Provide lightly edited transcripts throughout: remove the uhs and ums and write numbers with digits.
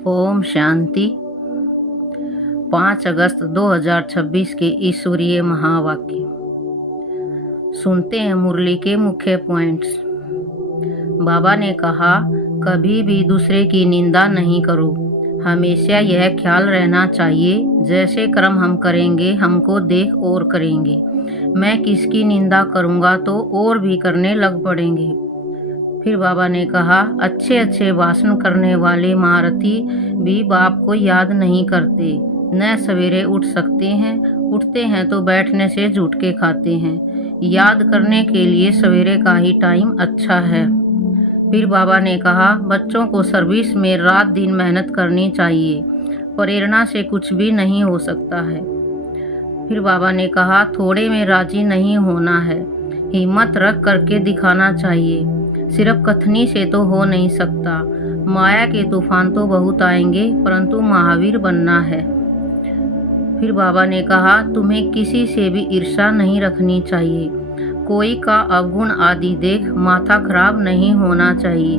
ओम शांति। 5 अगस्त 2026 के ईश्वरीय महावाक्य सुनते हैं। मुरली के मुख्य पॉइंट्स। बाबा ने कहा, कभी भी दूसरे की निंदा नहीं करो। हमेशा यह ख्याल रहना चाहिए, जैसे कर्म हम करेंगे हमको देख और करेंगे। मैं किसकी निंदा करूँगा तो और भी करने लग पड़ेंगे। फिर बाबा ने कहा, अच्छे अच्छे भाषण करने वाले महारथी भी बाप को याद नहीं करते। न सवेरे उठ सकते हैं, उठते हैं तो बैठने से झूठ के खाते हैं। याद करने के लिए सवेरे का ही टाइम अच्छा है। फिर बाबा ने कहा, बच्चों को सर्विस में रात दिन मेहनत करनी चाहिए। प्रेरणा से कुछ भी नहीं हो सकता है। फिर बाबा ने कहा, थोड़े में राजी नहीं होना है, हिम्मत रख करके दिखाना चाहिए। सिर्फ कथनी से तो हो नहीं सकता। माया के तूफान तो बहुत आएंगे, परंतु महावीर बनना है। फिर बाबा ने कहा, तुम्हें किसी से भी ईर्ष्या नहीं रखनी चाहिए। कोई का अवगुण आदि देख माथा खराब नहीं होना चाहिए।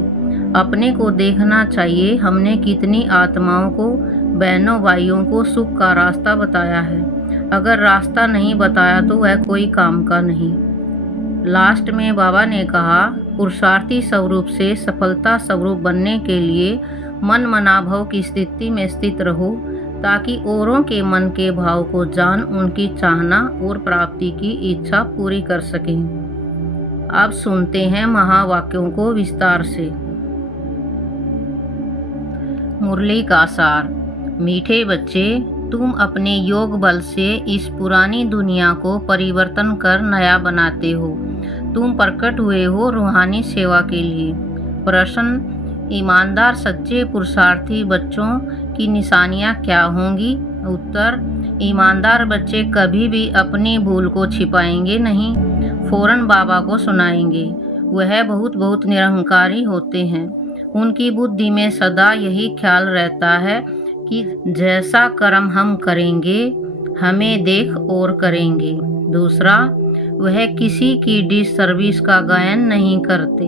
अपने को देखना चाहिए, हमने कितनी आत्माओं को, बहनों भाइयों को सुख का रास्ता बताया है। अगर रास्ता नहीं बताया तो वह कोई काम का नहीं। लास्ट में बाबा ने कहा, पुरुषार्थी स्वरूप से सफलता स्वरूप बनने के लिए मन मनाभाव की स्थिति में स्थित रहो, ताकि औरों के मन के भाव को जान उनकी चाहना और प्राप्ति की इच्छा पूरी कर सकें। अब सुनते हैं महावाक्यों को विस्तार से। मुरली का सार। मीठे बच्चे, तुम अपने योग बल से इस पुरानी दुनिया को परिवर्तन कर नया बनाते हो। तुम प्रकट हुए हो रूहानी सेवा के लिए। प्रश्न, ईमानदार सच्चे पुरुषार्थी बच्चों की निशानियां क्या होंगी? उत्तर, ईमानदार बच्चे कभी भी अपनी भूल को छिपाएंगे नहीं, फौरन बाबा को सुनाएंगे। वह बहुत निरहंकारी होते हैं। उनकी बुद्धि में सदा यही ख्याल रहता है कि जैसा कर्म हम करेंगे हमें देख और करेंगे। दूसरा, वह किसी की डिस सर्विस का गायन नहीं करते,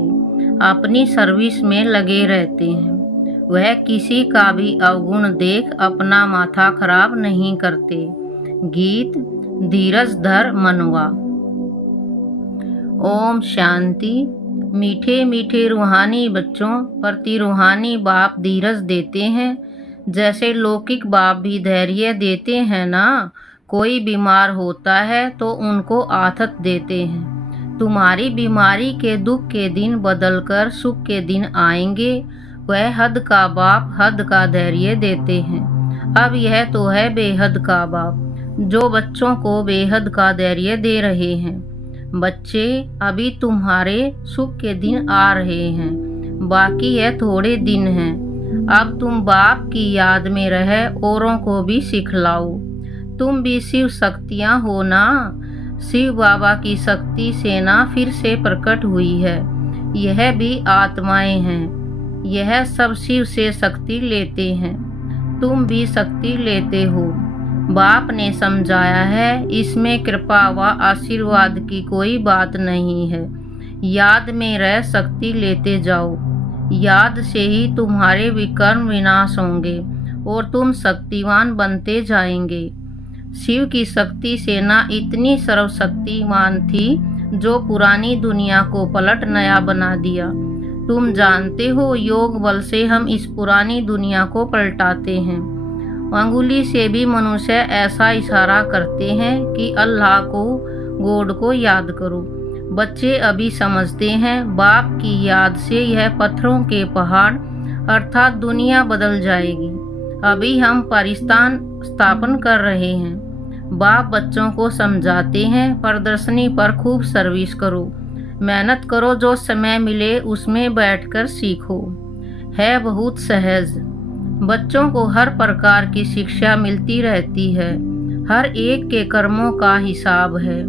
अपनी सर्विस में लगे रहते हैं। वह किसी का भी अवगुण देख अपना माथा खराब नहीं करते। गीत, धीरज धर मनवा। ओम शांति। मीठे मीठे रूहानी बच्चों प्रति रूहानी बाप धीरज देते हैं, जैसे लौकिक बाप भी धैर्य देते हैं ना। कोई बीमार होता है तो उनको आथत देते हैं। तुम्हारी बीमारी के दुख के दिन बदलकर सुख के दिन आएंगे। वह हद का बाप हद का धैर्य देते हैं। अब यह तो है बेहद का बाप, जो बच्चों को बेहद का धैर्य दे रहे हैं। बच्चे, अभी तुम्हारे सुख के दिन आ रहे हैं, बाकी यह थोड़े दिन हैं। अब तुम बाप की याद में रह औरों को भी सिखलाओ। तुम भी शिव शक्तियाँ हो ना। शिव बाबा की शक्ति सेना फिर से प्रकट हुई है। यह भी आत्माएं हैं। यह सब शिव से शक्ति लेते हैं। तुम भी शक्ति लेते हो। बाप ने समझाया है, इसमें कृपा व आशीर्वाद की कोई बात नहीं है। याद में रह शक्ति लेते जाओ। याद से ही तुम्हारे विकर्म विनाश होंगे और तुम शक्तिवान बनते जाएंगे। शिव की शक्ति सेना इतनी सर्वशक्तिमान थी, जो पुरानी दुनिया को पलट नया बना दिया। तुम जानते हो, योग बल से हम इस पुरानी दुनिया को पलटाते हैं। अंगुली से भी मनुष्य ऐसा इशारा करते हैं कि अल्लाह को, गॉड को याद करो। बच्चे अभी समझते हैं, बाप की याद से यह पत्थरों के पहाड़ अर्थात दुनिया बदल जाएगी। अभी हम पाकिस्तान स्थापन कर रहे हैं। बाप बच्चों को समझाते हैं, प्रदर्शनी पर खूब सर्विस करो, मेहनत करो, जो समय मिले उसमें बैठकर सीखो। है बहुत सहज। बच्चों को हर प्रकार की शिक्षा मिलती रहती है। हर एक के कर्मों का हिसाब है।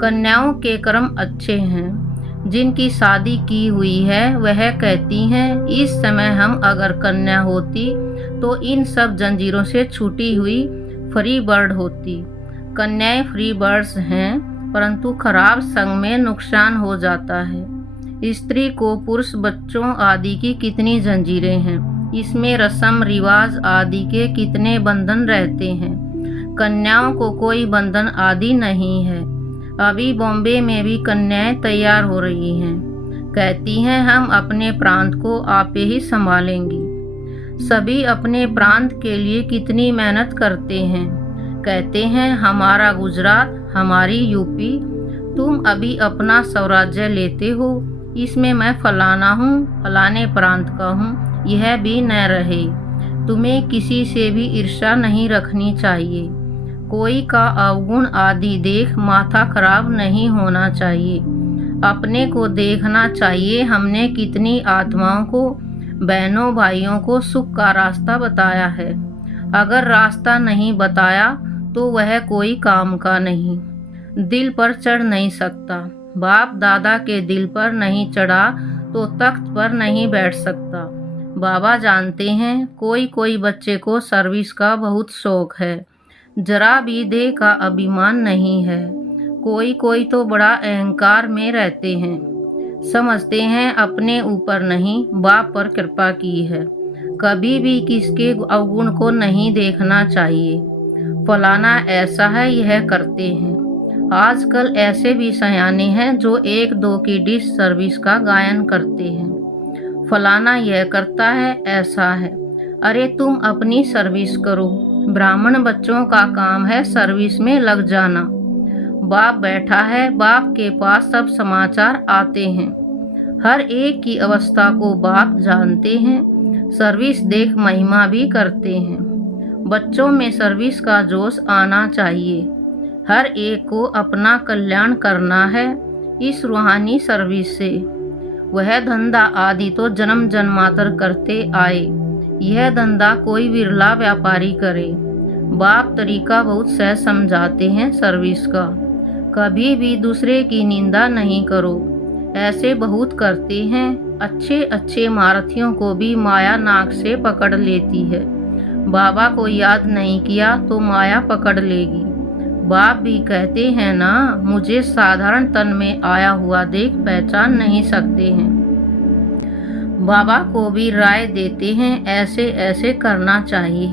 कन्याओं के कर्म अच्छे हैं। जिनकी शादी की हुई है वह कहती हैं, इस समय हम अगर कन्या होती तो इन सब जंजीरों से छूटी हुई फ्री बर्ड होती। कन्याएं फ्री बर्ड्स हैं, परंतु खराब संग में नुकसान हो जाता है। स्त्री को पुरुष बच्चों आदि की कितनी जंजीरें हैं। इसमें रस्म रिवाज आदि के कितने बंधन रहते हैं। कन्याओं को कोई बंधन आदि नहीं है। अभी बॉम्बे में भी कन्याएं तैयार हो रही हैं, कहती हैं हम अपने प्रांत को आपे ही संभालेंगी। सभी अपने प्रांत के लिए कितनी मेहनत करते हैं, कहते हैं हमारा गुजरात, हमारी यूपी। तुम अभी अपना स्वराज्य लेते हो, इसमें मैं फलाना हूँ, फलाने प्रांत का हूँ, यह भी न रहे। तुम्हें किसी से भी ईर्ष्या नहीं रखनी चाहिए। कोई का अवगुण आदि देख माथा खराब नहीं होना चाहिए। अपने को देखना चाहिए हमने कितनी आत्माओं को, बहनों भाइयों को सुख का रास्ता बताया है। अगर रास्ता नहीं बताया तो वह कोई काम का नहीं, दिल पर चढ़ नहीं सकता। बाप दादा के दिल पर नहीं चढ़ा तो तख्त पर नहीं बैठ सकता। बाबा जानते हैं कोई कोई बच्चे को सर्विस का बहुत शौक है, जरा भी देह का अभिमान नहीं है। कोई कोई तो बड़ा अहंकार में रहते हैं, समझते हैं अपने ऊपर नहीं बाप पर कृपा की है। कभी भी किसके अवगुण को नहीं देखना चाहिए। फलाना ऐसा है यह करते हैं। आजकल ऐसे भी सयाने हैं जो एक दो की डिश सर्विस का गायन करते हैं। फलाना यह करता है, ऐसा है। अरे तुम अपनी सर्विस करो। ब्राह्मण बच्चों का काम है सर्विस में लग जाना। बाप बैठा है, बाप के पास सब समाचार आते हैं। हर एक की अवस्था को बाप जानते हैं। सर्विस देख महिमा भी करते हैं। बच्चों में सर्विस का जोश आना चाहिए। हर एक को अपना कल्याण करना है इस रूहानी सर्विस से। वह धंधा आदि तो जन्म जन्मांतर करते आए, यह धंधा कोई विरला व्यापारी करे। बाप तरीका बहुत सहज समझाते हैं सर्विस का। कभी भी दूसरे की निंदा नहीं करो, ऐसे बहुत करते हैं। अच्छे अच्छे महारथियों को भी माया नाक से पकड़ लेती है। बाबा को याद नहीं किया तो माया पकड़ लेगी। बाप भी कहते हैं ना, मुझे साधारण तन में आया हुआ देख पहचान नहीं सकते हैं। बाबा को भी राय देते हैं ऐसे ऐसे करना चाहिए।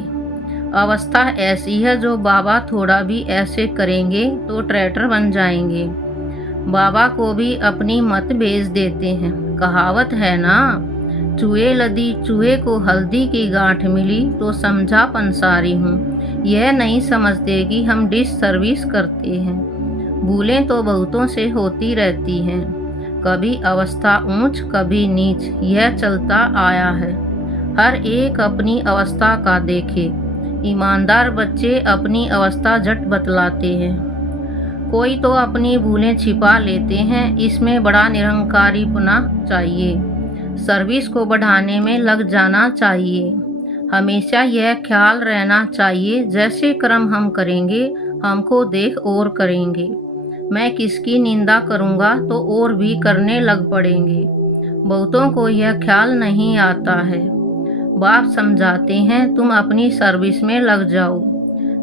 अवस्था ऐसी है जो बाबा थोड़ा भी ऐसे करेंगे तो ट्रैटर बन जाएंगे। बाबा को भी अपनी मत भेज देते हैं। कहावत है ना, चूहे लदी चूहे को हल्दी की गांठ मिली तो समझा पंसारी हूँ। यह नहीं समझते कि हम डिश सर्विस करते हैं। भूलें तो बहुतों से होती रहती हैं, कभी अवस्था ऊंच कभी नीच, यह चलता आया है। हर एक अपनी अवस्था का देखे। ईमानदार बच्चे अपनी अवस्था झट बतलाते हैं। कोई तो अपनी भूलें छिपा लेते हैं, इसमें बड़ा निरंकारीपना चाहिए। सर्विस को बढ़ाने में लग जाना चाहिए। हमेशा यह ख्याल रहना चाहिए जैसे कर्म हम करेंगे हमको देख और करेंगे। मैं किसकी निंदा करूँगा तो और भी करने लग पड़ेंगे। बहुतों को यह ख्याल नहीं आता है। बाप समझाते हैं तुम अपनी सर्विस में लग जाओ,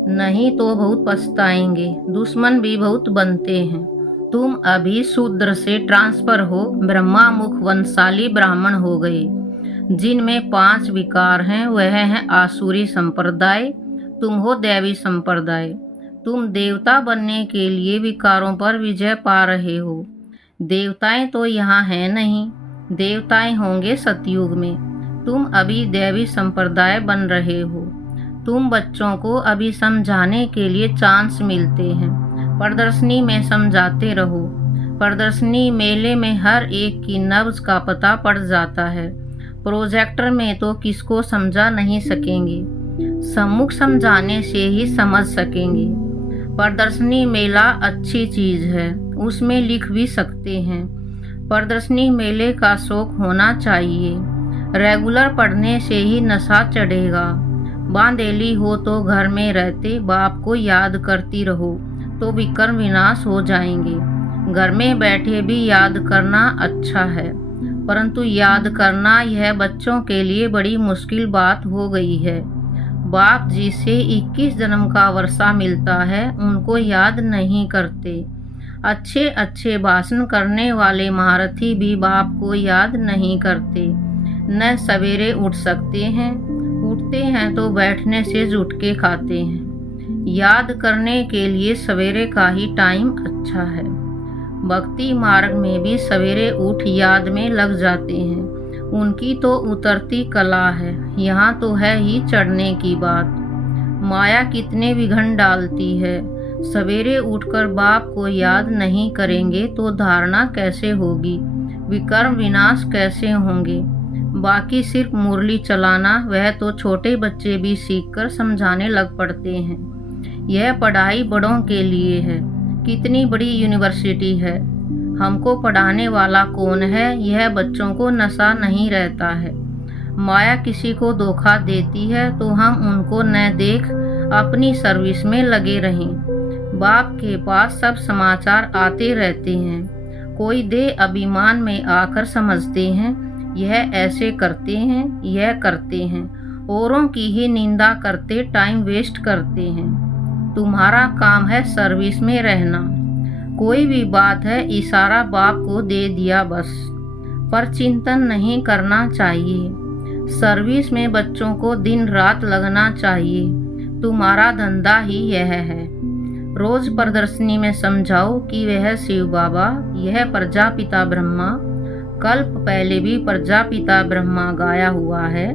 नहीं तो बहुत पछताएंगे। दुश्मन भी बहुत बनते हैं। तुम अभी शूद्र से ट्रांसफर हो, ब्रह्मा मुख वंशाली ब्राह्मण हो गए। जिनमें 5 विकार हैं वह है आसुरी संप्रदाय, तुम हो दैवी संप्रदाय। तुम देवता बनने के लिए विकारों पर विजय पा रहे हो। देवताएं तो यहाँ हैं नहीं, देवताएं होंगे सतयुग में। तुम अभी दैवी संप्रदाय बन रहे हो। तुम बच्चों को अभी समझाने के लिए चांस मिलते हैं। प्रदर्शनी में समझाते रहो। प्रदर्शनी मेले में हर एक की नब्ज का पता पड़ जाता है। प्रोजेक्टर में तो किसको समझा नहीं सकेंगे, सम्मुख समझाने से ही समझ सकेंगे। प्रदर्शनी मेला अच्छी चीज है, उसमें लिख भी सकते हैं। प्रदर्शनी मेले का शौक होना चाहिए। रेगुलर पढ़ने से ही नशा चढ़ेगा। बांदेली हो तो घर में रहते बाप को याद करती रहो तो विक्रम विनाश हो जाएंगे। घर में बैठे भी याद करना अच्छा है, परंतु याद करना यह बच्चों के लिए बड़ी मुश्किल बात हो गई है। बाप जी से 21 जन्म का वर्षा मिलता है, उनको याद नहीं करते। अच्छे अच्छे भाषण करने वाले महारथी भी बाप को याद नहीं करते। न सवेरे उठ सकते हैं, उठते हैं तो बैठने से झुटके खाते हैं। याद करने के लिए सवेरे का ही टाइम अच्छा है। भक्ति मार्ग में भी सवेरे उठ याद में लग जाते हैं। उनकी तो उतरती कला है, यहाँ तो है ही चढ़ने की बात। माया कितने विघन डालती है। सवेरे उठकर बाप को याद नहीं करेंगे तो धारणा कैसे होगी, विकर्म विनाश कैसे होंगे। बाकी सिर्फ मुरली चलाना, वह तो छोटे बच्चे भी सीखकर समझाने लग पड़ते हैं। यह पढ़ाई बड़ों के लिए है। कितनी बड़ी यूनिवर्सिटी है। हमको पढ़ाने वाला कौन है, यह बच्चों को नशा नहीं रहता है। माया किसी को धोखा देती है तो हम उनको न देख अपनी सर्विस में लगे रहें। बाप के पास सब समाचार आते रहते हैं। कोई दे अभिमान में आकर समझते हैं यह ऐसे करते हैं, यह करते हैं, औरों की ही निंदा करते टाइम वेस्ट करते हैं। तुम्हारा काम है सर्विस में रहना। कोई भी बात है इशारा बाप को दे दिया बस, पर चिंतन नहीं करना चाहिए। सर्विस में बच्चों को दिन रात लगना चाहिए। तुम्हारा धंधा ही यह है। रोज प्रदर्शनी में समझाओ कि वह शिव बाबा, यह प्रजापिता ब्रह्मा। कल्प पहले भी प्रजापिता ब्रह्मा गाया हुआ है।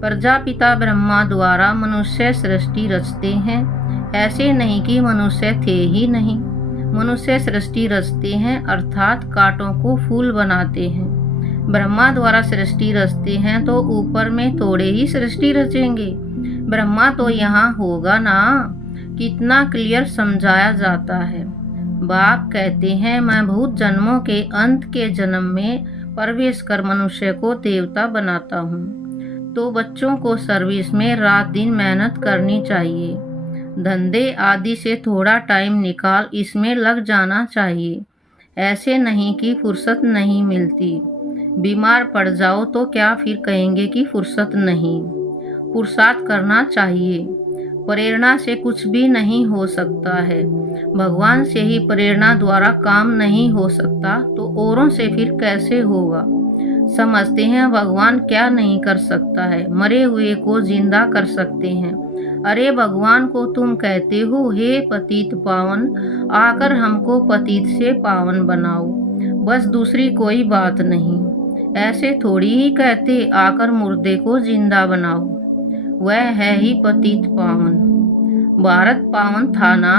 प्रजापिता ब्रह्मा द्वारा मनुष्य सृष्टि रचते हैं। ऐसे नहीं कि मनुष्य थे ही नहीं। मनुष्य सृष्टि रचते हैं, अर्थात कांटों को फूल बनाते हैं। ब्रह्मा द्वारा सृष्टि रचते हैं तो ऊपर में थोड़े ही सृष्टि रचेंगे। ब्रह्मा तो यहाँ होगा ना। कितना क्लियर समझाया जाता है। बाप कहते हैं मैं बहुत जन्मों के अंत के जन्म में प्रवेश कर मनुष्य को देवता बनाता हूँ। तो बच्चों को सर्विस में रात दिन मेहनत करनी चाहिए। धंधे आदि से थोड़ा टाइम निकाल इसमें लग जाना चाहिए। ऐसे नहीं कि फुर्सत नहीं मिलती। बीमार पड़ जाओ तो क्या फिर कहेंगे कि फुर्सत नहीं। पुरुषार्थ करना चाहिए। प्रेरणा से कुछ भी नहीं हो सकता है। भगवान से ही प्रेरणा द्वारा काम नहीं हो सकता तो औरों से फिर कैसे होगा। समझते हैं भगवान क्या नहीं कर सकता है, मरे हुए को जिंदा कर सकते हैं। अरे भगवान को तुम कहते हो हे पतित पावन, आकर हमको पतित से पावन बनाओ, बस दूसरी कोई बात नहीं। ऐसे थोड़ी ही कहते आकर मुर्दे को जिंदा बनाओ, वह है ही पतित पावन। भारत पावन था ना।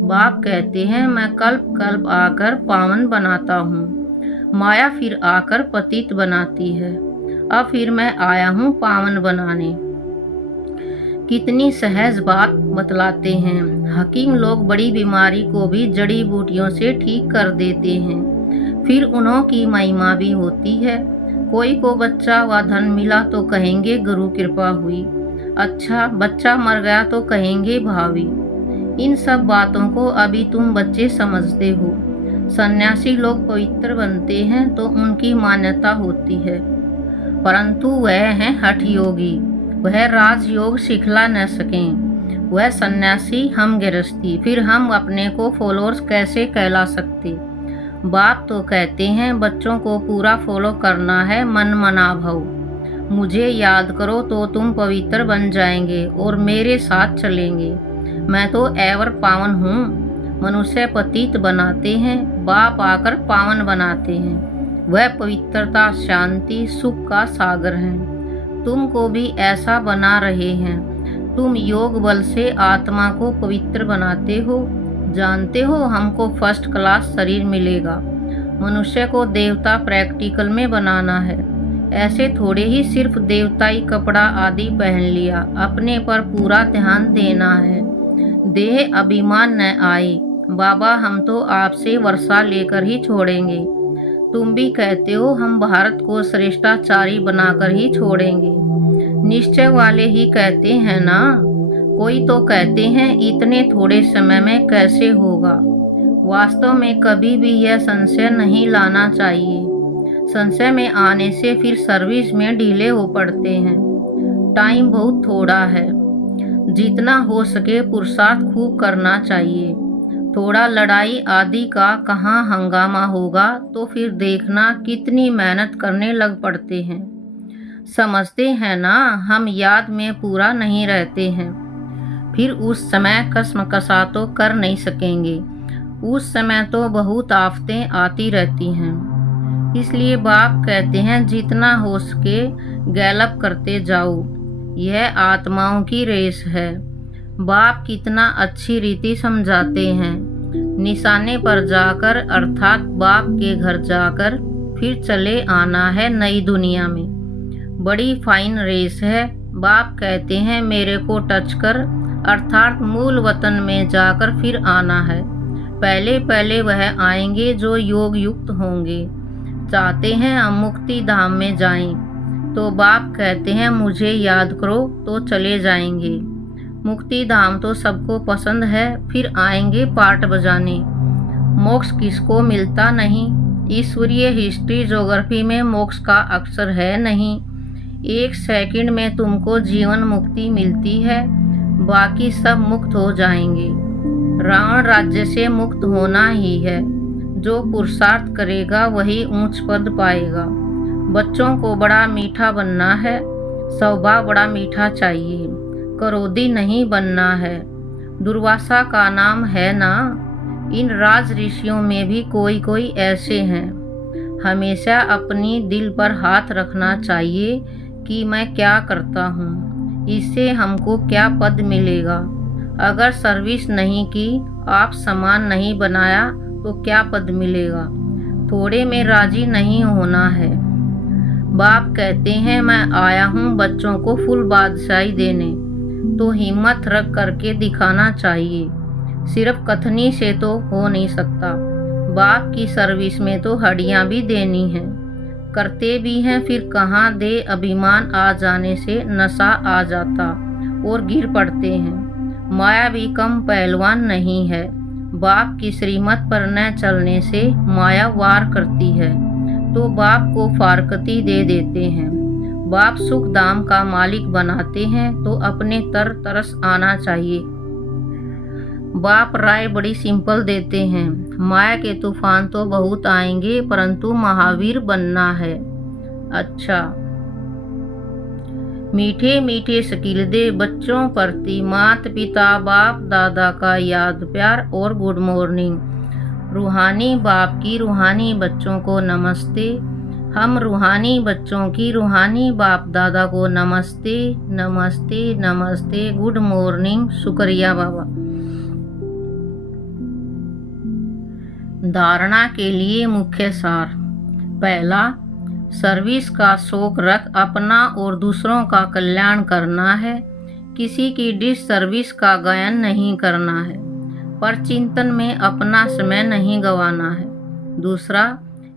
बाप कहते हैं मैं कल्प कल्प आकर पावन बनाता हूँ। माया फिर आकर पतित बनाती है। अब फिर मैं आया हूँ पावन बनाने। कितनी सहज बात बतलाते हैं। हकीम लोग बड़ी बीमारी को भी जड़ी बूटियों से ठीक कर देते हैं। फिर उन्हों की महिमा भी होती है। कोई को बच्चा व धन मिला तो कहेंगे गुरु कृपा हुई। अच्छा बच्चा मर गया तो कहेंगे भावी। इन सब बातों को अभी तुम बच्चे समझते हो। सन्यासी लोग पवित्र बनते हैं तो उनकी मान्यता होती है, परंतु वह हैं हठ योगी। वह राजयोग सिखला न सकें। वह सन्यासी, हम गृहस्थी, फिर हम अपने को फॉलोअर्स कैसे कहला सकते। बाप तो कहते हैं बच्चों को पूरा फॉलो करना है मन मना भव। मुझे याद करो तो तुम पवित्र बन जाएंगे और मेरे साथ चलेंगे। मैं तो एवर पावन हूँ। मनुष्य पतित बनाते हैं, बाप आकर पावन बनाते हैं। वह पवित्रता, शांति, सुख का सागर है। तुमको भी ऐसा बना रहे हैं। तुम योग बल से आत्मा को पवित्र बनाते हो। जानते हो हमको फर्स्ट क्लास शरीर मिलेगा। मनुष्य को देवता प्रैक्टिकल में बनाना है। ऐसे थोड़े ही सिर्फ देवताई कपड़ा आदि पहन लिया, अपने पर पूरा ध्यान देना है। देह अभिमान न आए। बाबा हम तो आपसे वर्षा लेकर ही छोड़ेंगे। तुम भी कहते हो हम भारत को श्रेष्ठाचारी बनाकर ही छोड़ेंगे। निश्चय वाले ही कहते हैं ना। कोई तो कहते हैं इतने थोड़े समय में कैसे होगा। वास्तव में कभी भी यह संशय नहीं लाना चाहिए। संशय में आने से फिर सर्विस में ढीले हो पड़ते हैं। टाइम बहुत थोड़ा है। जितना हो सके पुरुषार्थ खूब करना चाहिए। थोड़ा लड़ाई आदि का कहाँ हंगामा होगा तो फिर देखना कितनी मेहनत करने लग पड़ते हैं। समझते हैं ना, हम याद में पूरा नहीं रहते हैं। फिर उस समय कसमकसा तो कर नहीं सकेंगे। उस समय तो बहुत आफतें आती रहती हैं। इसलिए बाप कहते हैं जितना हो सके गैलप करते जाओ। यह आत्माओं की रेस है। बाप कितना अच्छी रीति समझाते हैं। निशाने पर जाकर अर्थात बाप के घर जाकर फिर चले आना है नई दुनिया में। बड़ी फाइन रेस है। बाप कहते हैं मेरे को टच कर अर्थात मूल वतन में जाकर फिर आना है। पहले पहले वह आएंगे जो योग युक्त होंगे। चाहते हैं हम मुक्ति धाम में जाएं, तो बाप कहते हैं मुझे याद करो तो चले जाएंगे। मुक्ति धाम तो सबको पसंद है, फिर आएंगे पार्ट बजाने। मोक्ष किसको मिलता नहीं। ईश्वरीय हिस्ट्री ज्योग्राफी में मोक्ष का अक्षर है नहीं। 1 सेकंड में तुमको जीवन मुक्ति मिलती है, बाकी सब मुक्त हो जाएंगे। रावण राज्य से मुक्त होना ही है। जो पुरुषार्थ करेगा वही ऊंच पद पाएगा। बच्चों को बड़ा मीठा बनना है। स्वभाव बड़ा मीठा चाहिए, क्रोधी नहीं बनना है। दुर्वासा का नाम है ना। इन राज ऋषियों में भी कोई कोई ऐसे हैं। हमेशा अपनी दिल पर हाथ रखना चाहिए कि मैं क्या करता हूँ, इससे हमको क्या पद मिलेगा। अगर सर्विस नहीं की, आप सामान नहीं बनाया तो क्या पद मिलेगा। थोड़े में राजी नहीं होना है। बाप कहते हैं मैं आया हूँ बच्चों को फुल बादशाही देने, तो हिम्मत रख करके दिखाना चाहिए। सिर्फ कथनी से तो हो नहीं सकता। बाप की सर्विस में तो हड्डियाँ भी देनी हैं। करते भी हैं, फिर कहाँ दे अभिमान आ जाने से नशा आ जाता और गिर पड़ते हैं। माया भी कम पहलवान नहीं है। बाप की श्रीमत पर न चलने से माया वार करती है, तो बाप को फारकती दे देते हैं। बाप सुख धाम का मालिक बनाते हैं, तो अपने तरस आना चाहिए। बाप राय बड़ी सिंपल देते हैं। माया के तूफान तो बहुत आएंगे, परंतु महावीर बनना है। अच्छा, मीठे मीठे शकील दे बच्चों प्रति माता पिता बाप दादा का याद प्यार और गुड मॉर्निंग। रूहानी बाप की रूहानी बच्चों को नमस्ते। हम रूहानी बच्चों की रूहानी बाप दादा को नमस्ते नमस्ते नमस्ते। Good morning. शुक्रिया बाबा। धारणा के लिए मुख्य सार। पहला, सर्विस का शौक रख अपना और दूसरों का कल्याण करना है। किसी की डिस सर्विस का गायन नहीं करना है, पर चिंतन में अपना समय नहीं गंवाना है। दूसरा,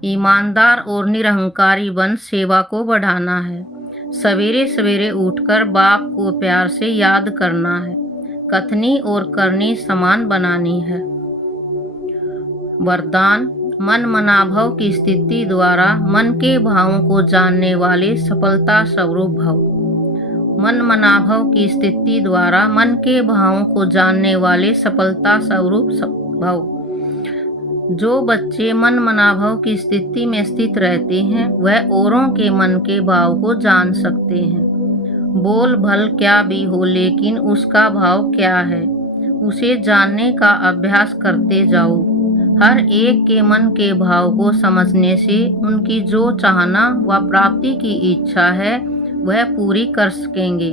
ईमानदार और निरहंकारी बन सेवा को बढ़ाना है। सवेरे सवेरे उठकर बाप को प्यार से याद करना है। कथनी और करनी समान बनानी है। वरदान, मन मनाभव की स्थिति द्वारा मन के भावों को जानने वाले सफलता स्वरूप भव। मन मनाभव की स्थिति द्वारा मन के भावों को जानने वाले सफलता स्वरूप भव। जो बच्चे मन मनाभव की स्थिति में स्थित रहते हैं, वह औरों के मन के भाव को जान सकते हैं। बोल भल क्या भी हो, लेकिन उसका भाव क्या है, उसे जानने का अभ्यास करते जाओ। हर एक के मन के भाव को समझने से उनकी जो चाहना व प्राप्ति की इच्छा है वह पूरी कर सकेंगे।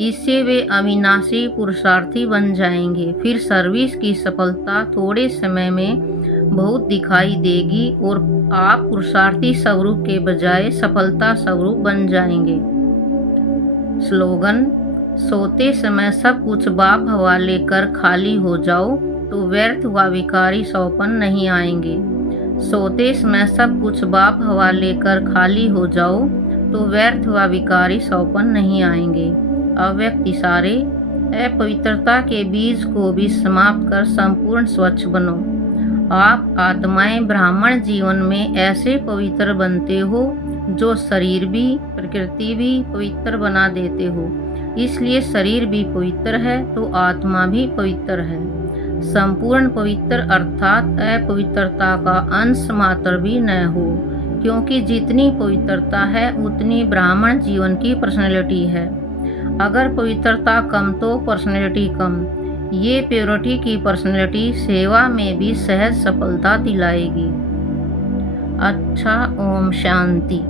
इससे वे अविनाशी पुरुषार्थी बन जाएंगे। फिर सर्विस की सफलता थोड़े समय में बहुत दिखाई देगी और आप पुरुषार्थी स्वरूप के बजाय सफलता स्वरूप बन जाएंगे। स्लोगन, सोते समय सब कुछ बाप हवाले कर खाली हो जाओ, तो व्यर्थ व विकारी सौपन नहीं आएंगे। सोते समय सब कुछ बाप हवाले कर खाली हो जाओ, तो व्यर्थ व विकारी सौपन नहीं आएंगे। अव्यक्त इशारे, अपवित्रता के बीज को भी समाप्त कर संपूर्ण स्वच्छ बनो। आप आत्माएं ब्राह्मण जीवन में ऐसे पवित्र बनते हो जो शरीर भी प्रकृति भी पवित्र बना देते हो। इसलिए शरीर भी पवित्र है तो आत्मा भी पवित्र है। संपूर्ण पवित्र अर्थात अपवित्रता का अंश मात्र भी न हो, क्योंकि जितनी पवित्रता है उतनी ब्राह्मण जीवन की पर्सनैलिटी है। अगर पवित्रता कम तो पर्सनैलिटी कम। ये प्योरिटी की पर्सनैलिटी सेवा में भी सहज सफलता दिलाएगी। अच्छा, ओम शांति।